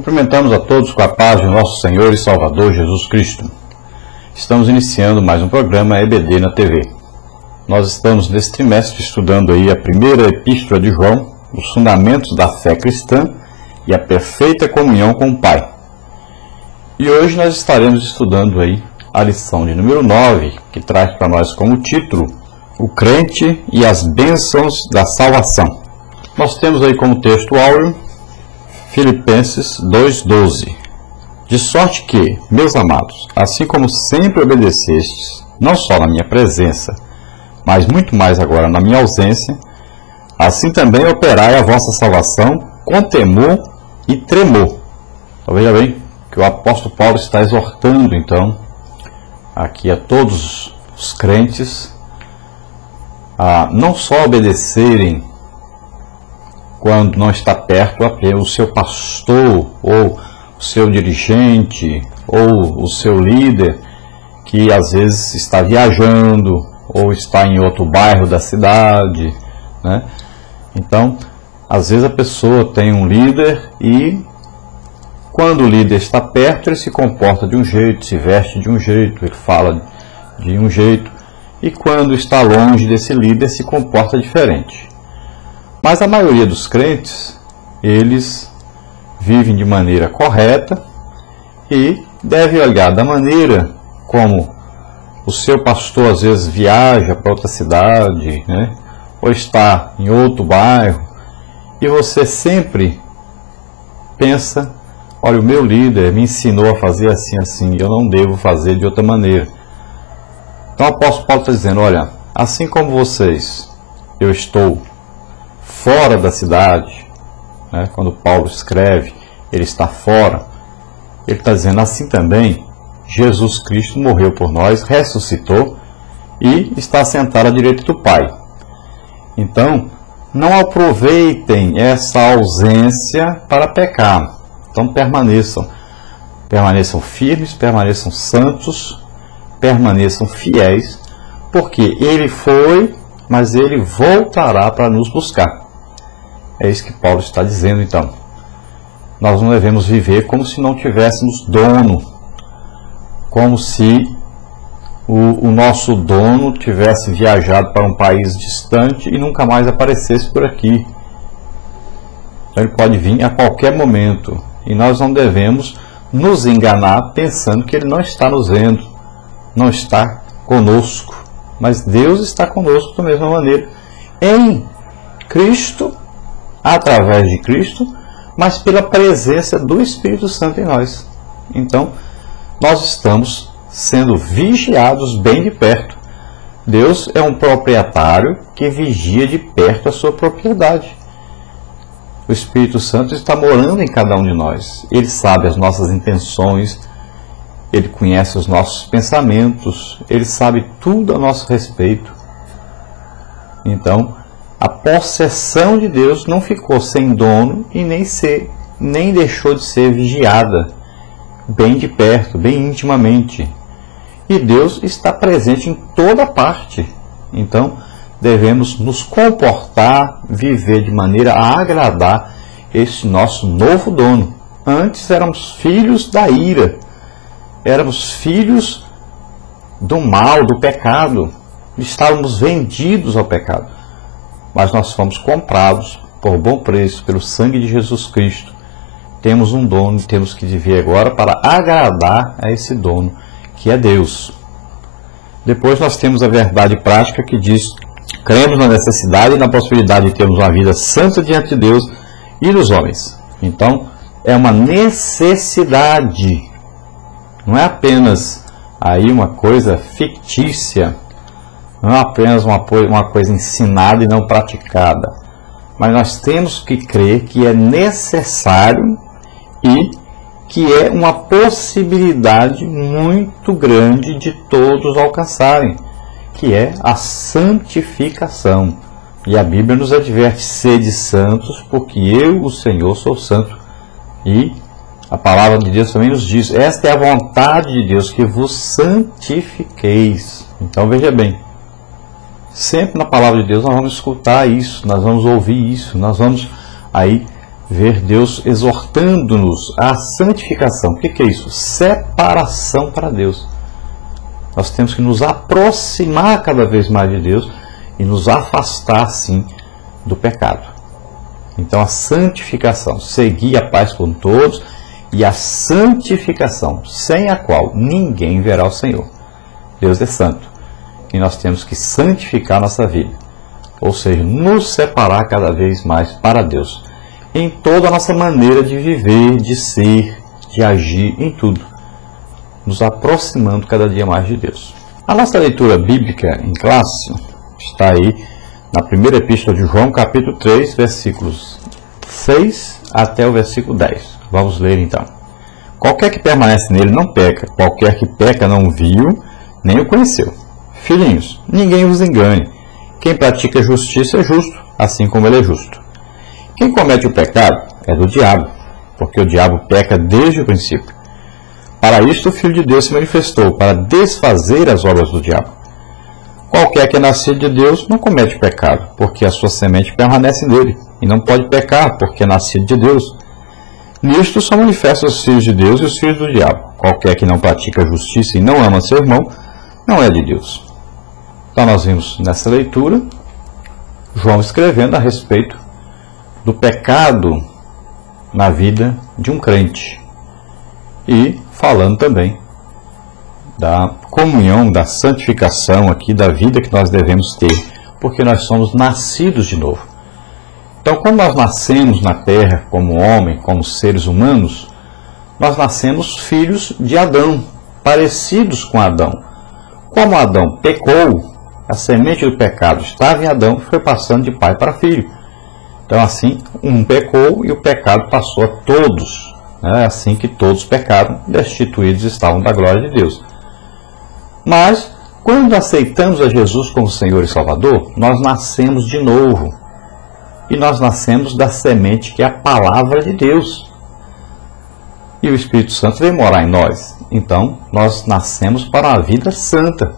Cumprimentamos a todos com a paz de nosso Senhor e Salvador Jesus Cristo. Estamos iniciando mais um programa EBD na TV. Nós estamos nesse trimestre estudando aí a primeira epístola de João, os fundamentos da fé cristã e a perfeita comunhão com o Pai. E hoje nós estaremos estudando aí a lição de número 9, que traz para nós como título o crente e as bênçãos da salvação. Nós temos aí como texto áureo Filipenses 2:12. De sorte que, meus amados, assim como sempre obedecestes, não só na minha presença, mas muito mais agora na minha ausência, assim também operai a vossa salvação com temor e tremor. Então veja bem que o apóstolo Paulo está exortando então aqui a todos os crentes a não só obedecerem quando não está perto o seu pastor, ou o seu dirigente, ou o seu líder, que às vezes está viajando, ou está em outro bairro da cidade, né? Então, às vezes a pessoa tem um líder e quando o líder está perto, ele se comporta de um jeito, se veste de um jeito, ele fala de um jeito, e quando está longe desse líder, se comporta diferente. Mas a maioria dos crentes, eles vivem de maneira correta e devem olhar da maneira como o seu pastor às vezes viaja para outra cidade, né? Ou está em outro bairro, e você sempre pensa, olha, o meu líder me ensinou a fazer assim, assim, eu não devo fazer de outra maneira. Então o apóstolo Paulo está dizendo, olha, assim como vocês, eu estou fora da cidade, né? Quando Paulo escreve, ele está fora, ele está dizendo assim também, Jesus Cristo morreu por nós, ressuscitou e está sentado à direita do Pai. Então, não aproveitem essa ausência para pecar. Então permaneçam firmes, permaneçam santos, permaneçam fiéis, porque ele foi, mas ele voltará para nos buscar. É isso que Paulo está dizendo, então. Nós não devemos viver como se não tivéssemos dono, como se o nosso dono tivesse viajado para um país distante e nunca mais aparecesse por aqui. Então ele pode vir a qualquer momento, e nós não devemos nos enganar pensando que ele não está nos vendo, não está conosco, mas Deus está conosco da mesma maneira, em Cristo, através de Cristo, mas pela presença do Espírito Santo em nós. Então, nós estamos sendo vigiados bem de perto. Deus é um proprietário que vigia de perto a sua propriedade. O Espírito Santo está morando em cada um de nós. Ele sabe as nossas intenções, ele conhece os nossos pensamentos, ele sabe tudo a nosso respeito. Então, a possessão de Deus não ficou sem dono e nem deixou de ser vigiada bem de perto, bem intimamente. E Deus está presente em toda parte. Então, devemos nos comportar, viver de maneira a agradar esse nosso novo dono. Antes éramos filhos da ira, éramos filhos do mal, do pecado, estávamos vendidos ao pecado. Mas nós fomos comprados por bom preço pelo sangue de Jesus Cristo. Temos um dono e temos que viver agora para agradar a esse dono, que é Deus. Depois nós temos a verdade prática que diz: cremos na necessidade e na possibilidade de termos uma vida santa diante de Deus e dos homens. Então, é uma necessidade, não é apenas aí uma coisa fictícia, não é apenas uma coisa ensinada e não praticada, mas nós temos que crer que é necessário e que é uma possibilidade muito grande de todos alcançarem, que é a santificação. E a Bíblia nos adverte: sede santos, porque eu, o Senhor, sou santo. E a palavra de Deus também nos diz: esta é a vontade de Deus, que vos santifiqueis. Então veja bem, sempre na palavra de Deus nós vamos escutar isso, nós vamos ouvir isso, nós vamos aí ver Deus exortando-nos à santificação. O que é isso? Separação para Deus. Nós temos que nos aproximar cada vez mais de Deus e nos afastar, sim, do pecado. Então, a santificação, seguir a paz com todos, e a santificação, sem a qual ninguém verá o Senhor. Deus é santo e nós temos que santificar a nossa vida, ou seja, nos separar cada vez mais para Deus, em toda a nossa maneira de viver, de ser, de agir, em tudo, nos aproximando cada dia mais de Deus. A nossa leitura bíblica em classe está aí na primeira epístola de João, capítulo 3, versículos 6 até o versículo 10. Vamos ler então. Qualquer que permanece nele não peca, qualquer que peca não viu, nem o conheceu. Filhinhos, ninguém vos engane. Quem pratica justiça é justo, assim como ele é justo. Quem comete o pecado é do diabo, porque o diabo peca desde o princípio. Para isto o Filho de Deus se manifestou, para desfazer as obras do diabo. Qualquer que é nascido de Deus não comete pecado, porque a sua semente permanece nele, e não pode pecar, porque é nascido de Deus. Nisto são manifestos os filhos de Deus e os filhos do diabo. Qualquer que não pratica justiça e não ama seu irmão, não é de Deus. Então nós vimos nessa leitura, João escrevendo a respeito do pecado na vida de um crente. E falando também da comunhão, da santificação aqui, da vida que nós devemos ter, porque nós somos nascidos de novo. Então, quando nós nascemos na terra como homem, como seres humanos, nós nascemos filhos de Adão, parecidos com Adão. Como Adão pecou, a semente do pecado estava em Adão e foi passando de pai para filho. Então, assim, um pecou e o pecado passou a todos. É assim que todos pecaram, destituídos estavam da glória de Deus. Mas, quando aceitamos a Jesus como Senhor e Salvador, nós nascemos de novo. E nós nascemos da semente que é a palavra de Deus. E o Espírito Santo vem morar em nós. Então, nós nascemos para uma vida santa.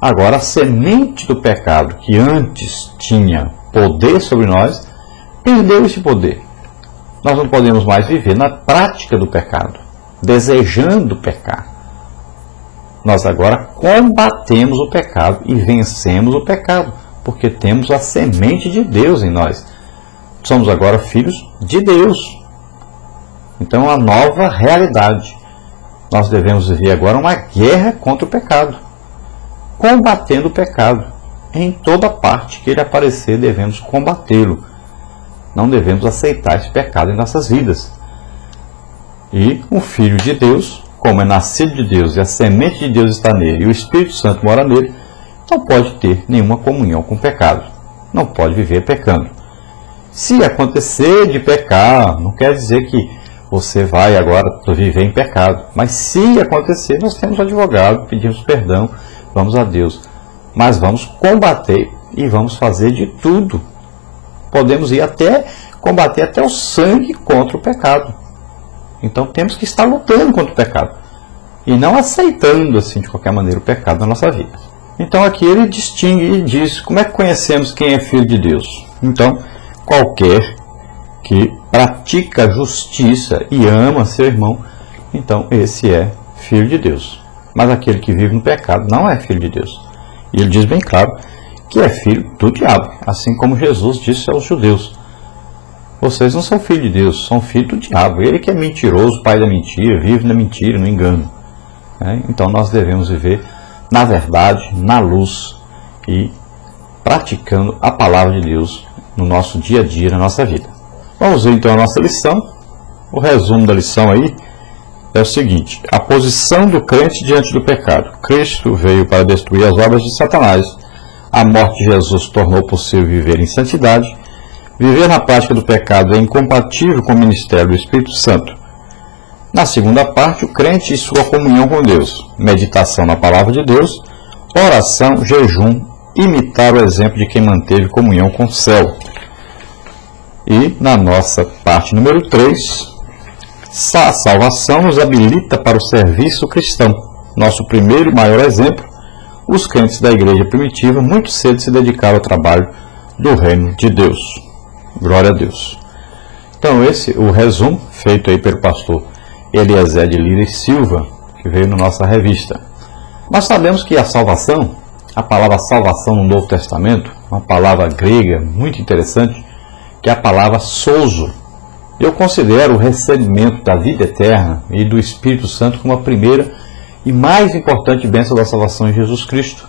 Agora, a semente do pecado, que antes tinha poder sobre nós, perdeu esse poder. Nós não podemos mais viver na prática do pecado, desejando pecar. Nós agora combatemos o pecado e vencemos o pecado, porque temos a semente de Deus em nós. Somos agora filhos de Deus. Então, uma nova realidade. Nós devemos viver agora uma guerra contra o pecado, combatendo o pecado. Em toda parte que ele aparecer, devemos combatê-lo. Não devemos aceitar esse pecado em nossas vidas. E um filho de Deus, como é nascido de Deus e a semente de Deus está nele e o Espírito Santo mora nele, não pode ter nenhuma comunhão com o pecado. Não pode viver pecando. Se acontecer de pecar, não quer dizer que você vai agora viver em pecado. Mas se acontecer, nós temos advogado, pedimos perdão, vamos a Deus. Mas vamos combater e vamos fazer de tudo. Podemos ir até combater até o sangue contra o pecado. Então temos que estar lutando contra o pecado. E não aceitando assim de qualquer maneira o pecado na nossa vida. Então aqui ele distingue e diz, como é que conhecemos quem é filho de Deus? Então, qualquer que pratica justiça e ama seu irmão, então esse é filho de Deus. Mas aquele que vive no pecado não é filho de Deus. E ele diz bem claro que é filho do diabo, assim como Jesus disse aos judeus. Vocês não são filhos de Deus, são filhos do diabo. Ele que é mentiroso, pai da mentira, vive na mentira, no engano. Então nós devemos viver na verdade, na luz e praticando a palavra de Deus no nosso dia a dia, na nossa vida. Vamos ver então a nossa lição. O resumo da lição aí é o seguinte: a posição do crente diante do pecado. Cristo veio para destruir as obras de Satanás. A morte de Jesus tornou possível viver em santidade. Viver na prática do pecado é incompatível com o ministério do Espírito Santo. Na segunda parte, o crente e sua comunhão com Deus. Meditação na palavra de Deus, oração, jejum, imitar o exemplo de quem manteve comunhão com o céu. E na nossa parte número 3, a salvação nos habilita para o serviço cristão. Nosso primeiro e maior exemplo, os crentes da igreja primitiva muito cedo se dedicaram ao trabalho do reino de Deus. Glória a Deus. Então esse o resumo feito aí pelo pastor Eliezer de Lira e Silva, que veio na nossa revista. Nós sabemos que a salvação, a palavra salvação no Novo Testamento, uma palavra grega muito interessante, que é a palavra sozo. Eu considero o recebimento da vida eterna e do Espírito Santo como a primeira e mais importante bênção da salvação em Jesus Cristo.